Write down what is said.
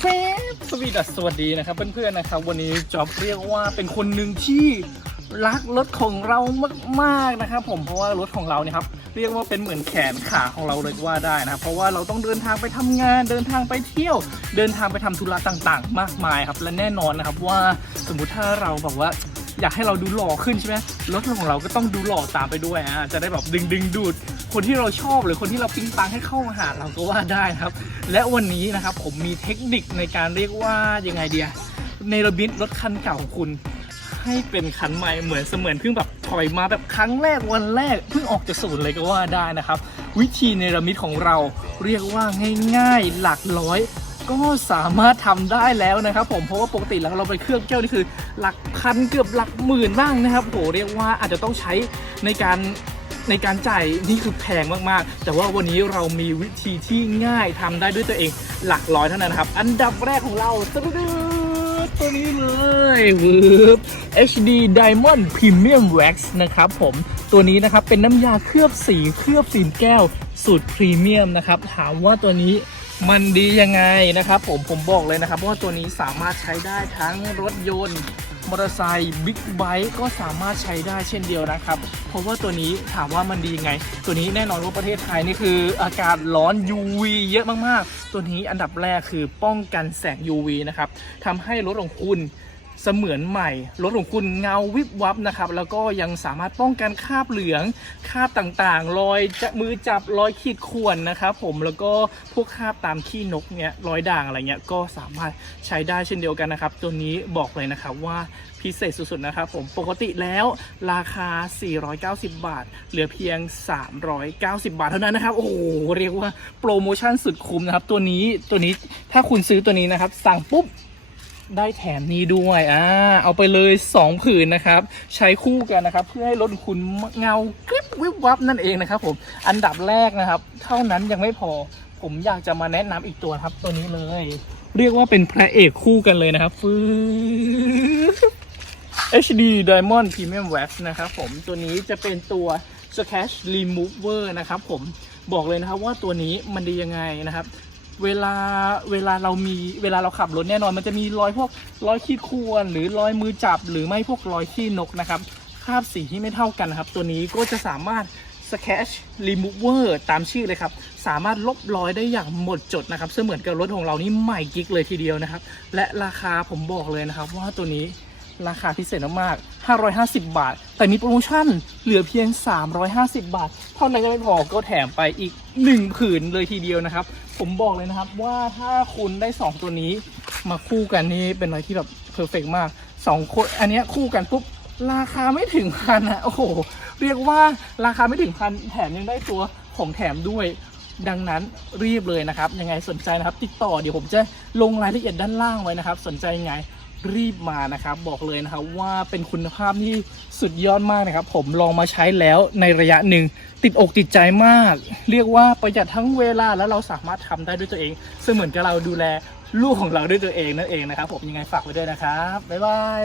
เฟสสวีดัสสวัสดีนะครับเพื่อนๆนะครับ วันนี้จอบเรียกว่าเป็นคนหนึ่งที่รักรถของเรามากๆนะครับ ผมเพราะว่ารถของเราเนี่ยครับเรียกว่าเป็นเหมือนแขนขาของเราเลยก็ว่าได้นะครับเพราะว่าเราต้องเดินทางไปทำงาน เดินทางไปเที่ยว เดินทางไปทำธุระต่างๆ มากมายครับและแน่นอนนะครับว่าสมมุติถ้าเราบอกว่าอยากให้เราดูหล่อขึ้นใช่ไหมรถของเราก็ต้องดูหล่อตามไปด้วยอะจะได้แบบดึงดึงดูด คนที่เราชอบหรือคนที่เราปิ๊งปังให้เข้ามาหาเราก็ว่าได้นะครับ และวันนี้นะครับผมมีเทคนิคในการเรียกว่ายังไงเดียในระบิดรถคันเก่าของคุณ ให้เป็นคันใหม่เหมือนเสมือนเพิ่งแบบถอยมาแบบครั้งแรกวันแรกเพิ่งออกจากศูนย์เลยก็ว่าได้นะครับ วิธีในระมิดของเราเรียกว่าง่ายๆหลักร้อยก็สามารถทำได้แล้วนะครับผมเพราะว่าปกติแล้วเราไปเครื่องเจ้านี่คือ หลักพันเกือบหลักหมื่นบ้างนะครับโหเรียกว่าอาจจะต้องใช้ในการ ในการจ่ายนี่คือแพงมากๆ แต่ว่าวันนี้เรามีวิธีที่ง่ายทำได้ด้วยตัวเองหลักร้อยเท่านั้นนะครับ อันดับแรกของเราตัวนี้เลยวืบ HD Diamond Premium Wax นะครับผมตัวนี้นะครับเป็นน้ำยาเคลือบสีเคลือบสินแก้วสูตรพรีเมียมนะครับถามว่าตัวนี้มันดียังไงนะครับผมผมบอกเลยนะครับว่าตัวนี้สามารถใช้ได้ทั้งรถยนต์ มอเตอร์ไซค์บิ๊กไบค์ก็สามารถใช้ได้เช่นเดียวนะครับ เพราะว่าตัวนี้ถามว่ามันดียังไง ตัวนี้แน่นอนว่าประเทศไทยนี่คืออากาศร้อน UV เยอะมากๆ ตัวนี้อันดับแรกคือป้องกันแสง UV นะครับทำให้รถของคุณ เสมือนใหม่ รถของคุณเงาวิบวับนะครับ แล้วก็ยังสามารถป้องกันคราบเหลืองคราบต่างๆ รอยจะมือจับรอยขีดข่วนนะครับผมแล้วก็พวกคราบตามขี้นกเนี่ยรอยด่างอะไรเงี้ยก็สามารถใช้ได้เช่นเดียวกันนะครับ ตัวนี้บอกเลยนะครับว่าพิเศษสุดๆนะครับผมปกติแล้วราคา 490 บาท เหลือเพียง 390 บาทเท่านั้นนะครับ โอ้โหเรียกว่าโปรโมชั่นสุดคุ้มนะครับ ตัวนี้ตัวนี้ถ้าคุณซื้อตัวนี้นะครับ สั่งปุ๊บ ได้แถมนี้ด้วยอ่าเอาไปเลย 2 ผืนนะครับ ใช้คู่กันนะครับ เพื่อให้รถคุณเงากริบวิบวับนั่นเองนะครับผม อันดับแรกนะครับ เท่านั้นยังไม่พอ ผมอยากจะมาแนะนำอีกตัวครับ ตัวนี้เลย เรียกว่าเป็นพระเอกคู่กันเลยนะครับฟื้น HD Diamond Premium Wax นะครับผมตัวนี้จะเป็นตัว Scratch Remover นะครับผมบอกเลยนะครับว่าตัวนี้มันดียังไงนะครับ เวลาเวลาเรามีเวลาเราขับรถแน่นอน มันจะมีรอยพวกรอยขีดข่วนหรือรอยมือจับ หรือไม่พวกรอยขี้นกนะครับคราบสีที่ไม่เท่ากันนะครับ ตัวนี้ก็จะสามารถ Sketch Remover ตามชื่อเลยครับ สามารถลบรอยได้อย่างหมดจดนะครับเสมือนกับรถของเรานี่ใหม่กิ๊กเลยทีเดียวนะครับ และราคาผมบอกเลยนะครับว่าตัวนี้ ราคาพิเศษมากๆ550 บาท แต่มีโปรโมชั่นเหลือเพียง 350 บาท เท่านั้นยังไม่พอก็แถมไปอีก 1 ผืนเลยทีเดียวนะครับ ผมบอกเลยนะครับว่าถ้าคุณได้ 2 ตัวนี้มาคู่กันนี่เป็นอะไรที่แบบเพอร์เฟกมากสองคนอันนี้คู่กันปุ๊บราคาไม่ถึงพันอะโอ้โห เรียกว่าราคาไม่ถึงพันแถมยังได้ตัวของแถมด้วยดังนั้นรีบเลยนะครับ ยังไงสนใจนะครับ ติดต่อเดี๋ยวผมจะลงรายละเอียดด้านล่างไว้นะครับ สนใจยังไง รีบมานะครับ บอกเลยนะครับว่าเป็นคุณภาพที่สุดยอดมากนะครับ ผมลองมาใช้แล้วในระยะหนึ่งติดอกติดใจมาก เรียกว่าประหยัดทั้งเวลาแล้วเราสามารถทำได้ด้วยตัวเอง เสมือนกับเราดูแลลูกของเราด้วยตัวเองนั่นเองนะครับ ผมยังไงฝากไว้ด้วยนะครับบ๊ายบาย